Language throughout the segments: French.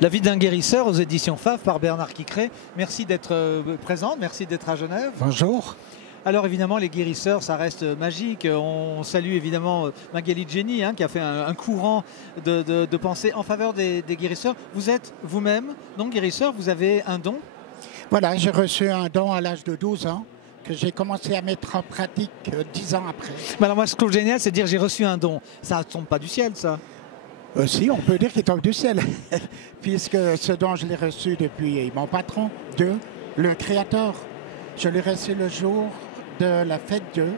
La vie d'un guérisseur aux éditions FAF par Bernard Quiqueret. Merci d'être présente, merci d'être à Genève. Bonjour. Alors évidemment, les guérisseurs, ça reste magique. On salue évidemment Magali Jenny qui a fait un courant de pensée en faveur des guérisseurs. Vous êtes vous-même donc guérisseur, vous avez un don? Voilà, j'ai reçu un don à l'âge de 12 ans que j'ai commencé à mettre en pratique 10 ans après. Mais alors moi, ce que je trouve génial, c'est de dire j'ai reçu un don. Ça ne tombe pas du ciel, ça. Si, on peut dire qu'il tombe du ciel, puisque ce don, je l'ai reçu depuis mon patron, Dieu, le Créateur. Je l'ai reçu le jour de la fête Dieu,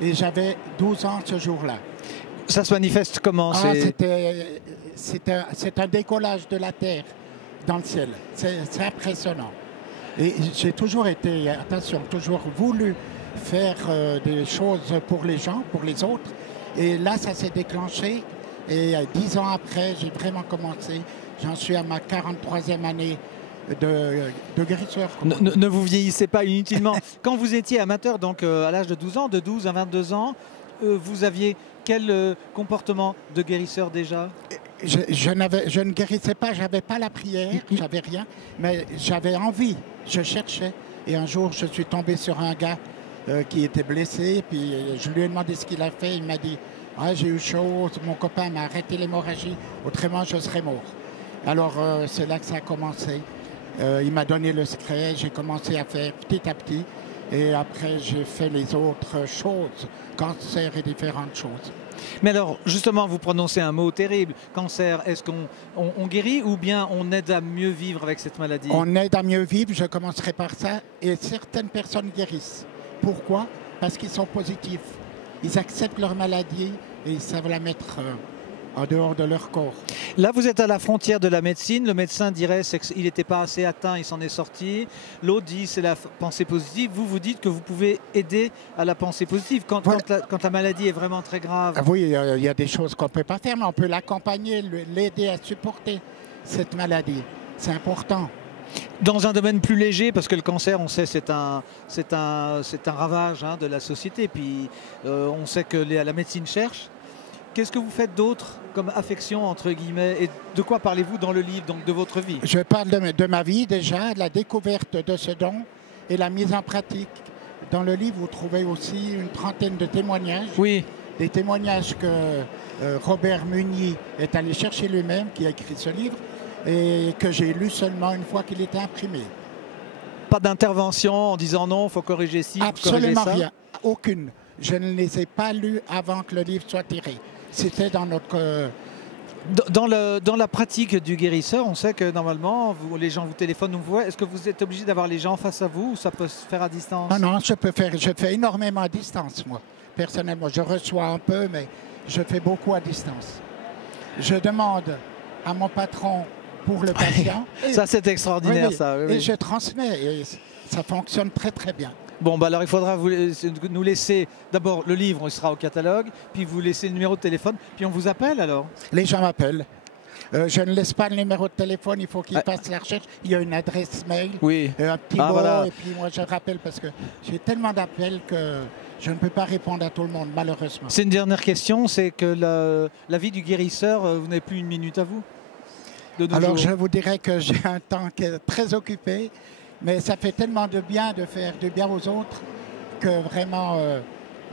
et j'avais 12 ans ce jour-là. Ça se manifeste comment? C'est un décollage de la terre dans le ciel. C'est impressionnant. Et j'ai toujours été, attention, toujours voulu faire des choses pour les gens, pour les autres. Et là, ça s'est déclenché. Et 10 ans après, j'ai vraiment commencé. J'en suis à ma 43e année de guérisseur. Ne vous vieillissez pas inutilement. Quand vous étiez amateur, donc à l'âge de 12 ans, de 12 à 22 ans, vous aviez quel comportement de guérisseur déjà? Je ne guérissais pas, je n'avais pas la prière, j'avais rien, mais j'avais envie, je cherchais. Et un jour, je suis tombé sur un gars qui était blessé, puis je lui ai demandé ce qu'il a fait. Il m'a dit ah, j'ai eu chaud, mon copain m'a arrêté l'hémorragie, autrement je serais mort. Alors c'est là que ça a commencé. Il m'a donné le secret, j'ai commencé à faire petit à petit. Et après, j'ai fait les autres choses, cancer et différentes choses. Mais alors, justement, vous prononcez un mot terrible. Cancer, est-ce qu'on guérit ou bien on aide à mieux vivre avec cette maladie? On aide à mieux vivre, je commencerai par ça. Et certaines personnes guérissent. Pourquoi? Parce qu'ils sont positifs. Ils acceptent leur maladie et ils savent la mettre en dehors de leur corps. Là, vous êtes à la frontière de la médecine. Le médecin dirait qu'il n'était pas assez atteint, il s'en est sorti. L'autre dit c'est la pensée positive. Vous dites que vous pouvez aider à la pensée positive quand la maladie est vraiment très grave. Oui, il y a des choses qu'on ne peut pas faire, mais on peut l'accompagner, l'aider à supporter cette maladie. C'est important. Dans un domaine plus léger, parce que le cancer, on sait, c'est un ravage de la société. Puis on sait que la médecine cherche. Qu'est-ce que vous faites d'autre comme affection, entre guillemets, et de quoi parlez-vous dans le livre, donc de votre vie? Je parle de ma vie déjà, de la découverte de ce don et la mise en pratique. Dans le livre, vous trouvez aussi une trentaine de témoignages. Oui. Des témoignages que Robert Munier est allé chercher lui-même, qui a écrit ce livre, et que j'ai lu seulement une fois qu'il était imprimé. Pas d'intervention en disant non, il faut corriger ci, absolument corriger ça? Rien, aucune. Je ne les ai pas lus avant que le livre soit tiré. C'était dans notre... Dans la pratique du guérisseur, on sait que normalement, les gens vous téléphonent ou vous voient. Est-ce que vous êtes obligé d'avoir les gens face à vous ou ça peut se faire à distance? Non, je fais énormément à distance, moi. Personnellement, je reçois un peu, mais je fais beaucoup à distance. Je demande à mon patron pour le patient. Ça, c'est extraordinaire, oui, ça. Oui, et je transmets, et ça fonctionne très, très bien. Bon, bah alors il faudra nous laisser d'abord le livre, il sera au catalogue, puis vous laissez le numéro de téléphone, puis on vous appelle alors? Les gens m'appellent. Je ne laisse pas le numéro de téléphone, il faut qu'ils fassent la recherche. Il y a une adresse mail, oui. Un petit mot, voilà. Et puis moi je rappelle parce que j'ai tellement d'appels que je ne peux pas répondre à tout le monde, malheureusement. C'est une dernière question, c'est que la vie du guérisseur, vous n'avez plus une minute à vous? Alors je vous dirais que j'ai un temps qui est très occupé. Mais ça fait tellement de bien de faire du bien aux autres que vraiment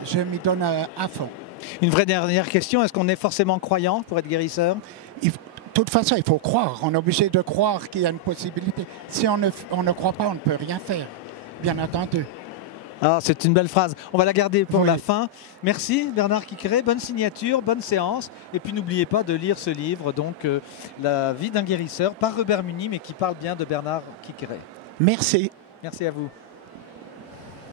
je m'y donne à fond. Une vraie dernière question, est-ce qu'on est forcément croyant pour être guérisseur? De toute façon, il faut croire. On est obligé de croire qu'il y a une possibilité. Si on ne croit pas, on ne peut rien faire, bien entendu. Ah, c'est une belle phrase. On va la garder pour la fin. Merci Bernard Quiqueret, bonne signature, bonne séance. Et puis n'oubliez pas de lire ce livre, donc La vie d'un guérisseur, par Robert Munier, mais qui parle bien de Bernard Quiqueret. Merci. Merci à vous.